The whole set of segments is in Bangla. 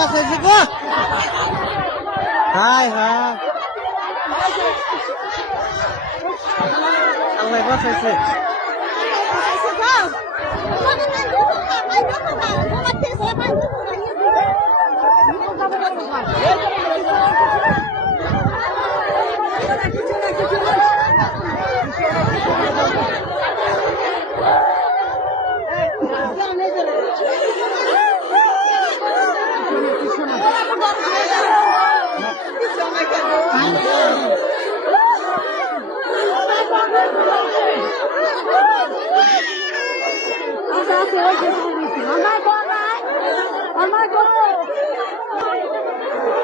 বাঁচাইছে গো হাই হাই আল্লাহ বাঁচাইছে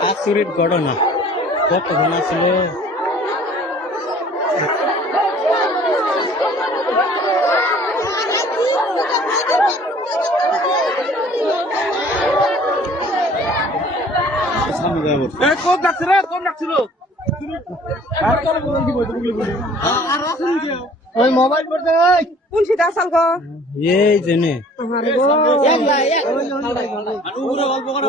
আচরিত ঘটনা কতক্ষণ ছিল কম লাগছিল ওই মোবাইল করতে কোন সিটা আসাল গো এই জেনে আহারে গো অল্প করে